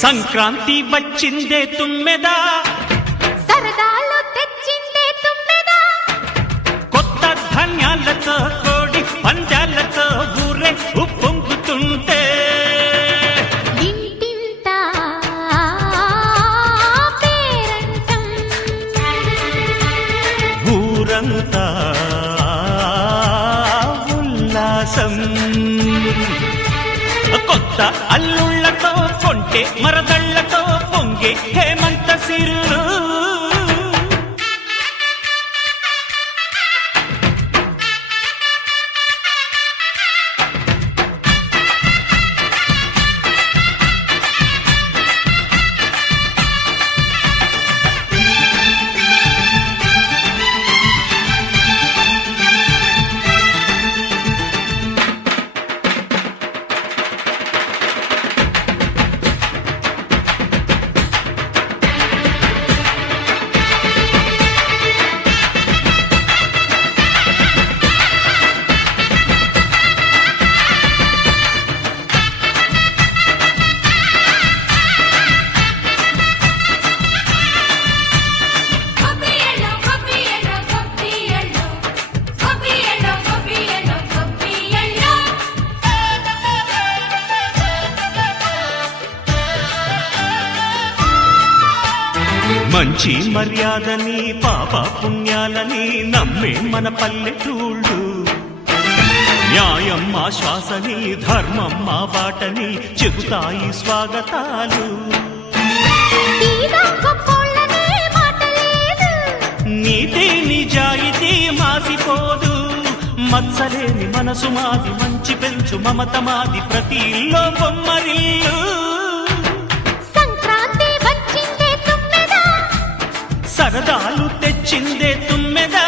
సంక్రాంతి వచ్చిందే తుమ్మెదా, సరదాలు తెచ్చిందే తుమ్మెదా, కొత్త ధాన్యాలతో కోడి పందాలతో ఊరే ఉప్పొంగుతుంటే ఇంటింటా పేరంటం, ఊరంతా ఉల్లాసం. కొత్త అల్లుళ్లతో కొంటే మరదళ్లతో పొంగే హేమంత సిరులు. మంచి మర్యాదని పాప పుణ్యాలని నమ్మే మన పల్లెటూళ్ళు, న్యాయం మా శ్వాసని ధర్మం మా బాటని చెబుతాయి స్వాగతాలు. నీతి నిజాయితీ మాసిపోదు, మత్సలేని మనసు మాది, మంచి పెంచు మమత మాది, ప్రతి ఇల్లో బొమ్మరిల్లు. సరదాలు తెచ్చిందే తుమ్మెదా,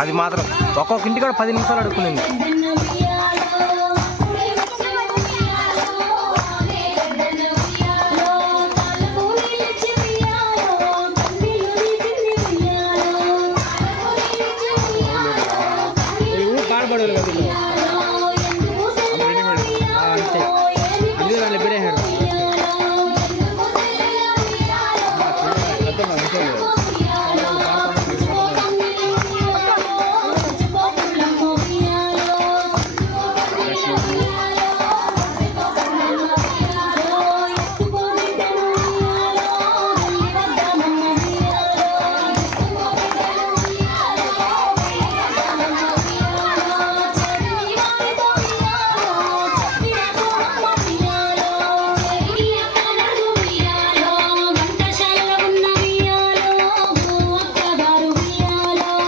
అది మాత్రం ఒక్కొక్క ఇంటికాడ 10 నిమిషాలు అడుగుతుంది.